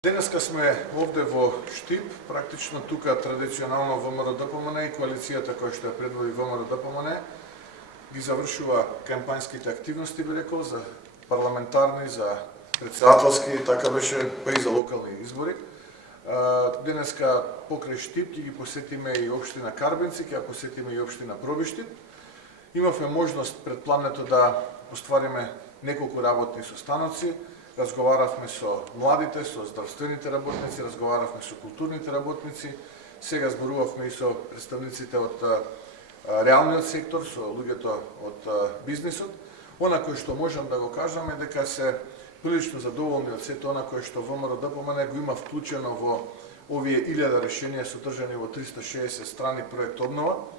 Денеска сме овде во Штип, практично тука традиционално ВМРО-ДПМН и коалицијата која што ја предводи ВМРО-ДПМН ги завршува кампањските активности, би рекол, за парламентарни, за председателски, така беше, па и за локални избори. Денеска покрај Штип ќе ги посетиме и општина Карбенци, ќе ја посетиме и општина Пробиштип. Имавме можност пред плането да оствариме неколку работни состаноци. Разговаравме со младите, со здравствените работници, разговаравме со културните работници, сега зборувавме и со представниците од реалниот сектор, со луѓето од бизнисот. Она кој што можам да го кажам е дека се прилично задоволни од сето она кое што ВМРО-ДПМН го има вклучено во овие 1000 решенија содржани во 360 страни проект обнова.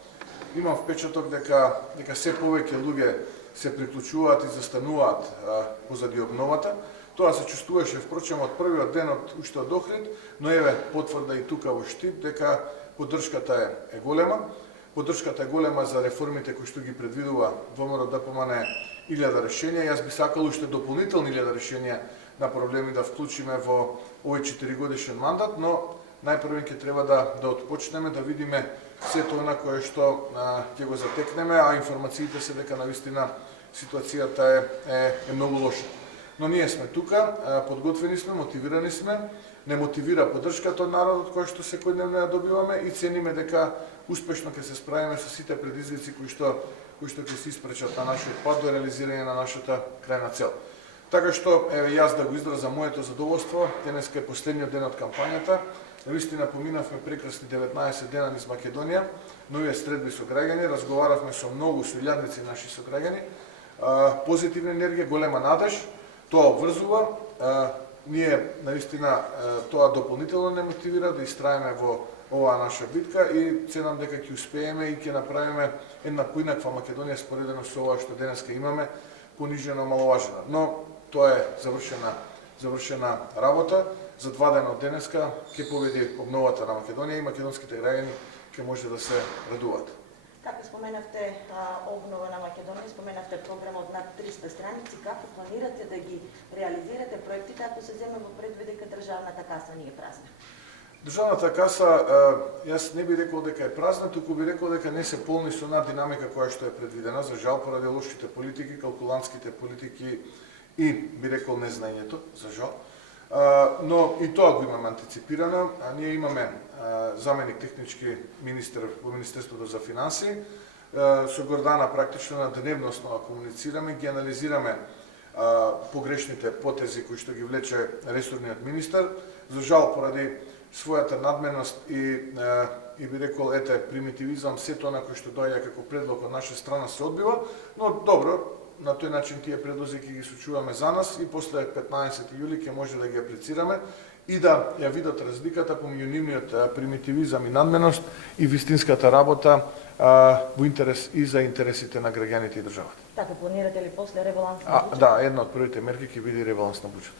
Имам впечаток дека се повеќе луѓе се приклучуваат и застануваат позади обновата. Тоа се чувствуваше впрочем од првиот ден уште од Охрид, но еве потврда и тука во Штип дека поддршката е голема. Поддршката е голема за реформите кои што ги предвидува ВМРО-ДПМН 1000 решенија. Јас би сакал уште дополнителни 1000 решенија на проблеми да вклучиме во овој 4-годишен мандат, но најпрво ќе треба да отпочнеме да видиме сето она кое што ќе го затекнеме, а информациите се дека навистина ситуацијата е многу лоша. Но ние сме тука, подготвени сме, мотивирани сме, не мотивира поддршката од народот која што секојдневно ја добиваме и цениме дека успешно ќе се справиме со сите предизвици кои што ќе се испречат на нашиот пат до реализирање на нашата крајна цел. Така што еве јас да го изразам моето задоволство, денеска е последниот ден од кампањата. Навистина поминавме прекрасни 19 дена низ Македонија, нови средби со граѓани, разговаравме со многу илјадници наши сограѓани, позитивна енергија, голема надеж. Тоа обврзува, ние наистина тоа дополнително не мотивира да истраеме во оваа наша битка и ценам дека ќе успееме и ќе направиме една поинаква Македонија споредено со ова што денеска имаме, понижена, маловажена. Но тоа е завршена работа. За 2 дена од денеска ќе победи обновата на Македонија и македонските граѓани ќе може да се радуваат. Како споменавте обнова на Македонија, споменавте програм од над 300 страници, како планирате да ги реализирате проектите ако се земе во предвид дека државната каса не е празна? Државната каса, јас не би рекол дека е празна, туку би рекол дека не се полни со една динамика која што е предвидена, за жал поради лошите политики, калкулантските политики и би рекол незнаењето, за жал. Но и тоа го имаме антиципирано. Ние имаме заменик технички министер во Министерството за финансии. Со Гордана практично на дневна основа комуницираме, ги анализираме погрешните потези кои што ги влече ресорниот министер. За жал поради својата надменост и би рекол примитивизам, сето на кој што доаѓа како предлог од наша страна се одбива, но добро, на тој начин тие предлози ќе ги сочуваме за нас и после 15 јули ќе може да ги аплицираме и да ја видат разликата помеѓу нивниот примитивизам и надменост и вистинската работа во интерес и за интересите на граѓаните и државата. Така планирате ли после ребаланс на буџет? Да, една од првите мерки ќе биде ребаланс на буџет.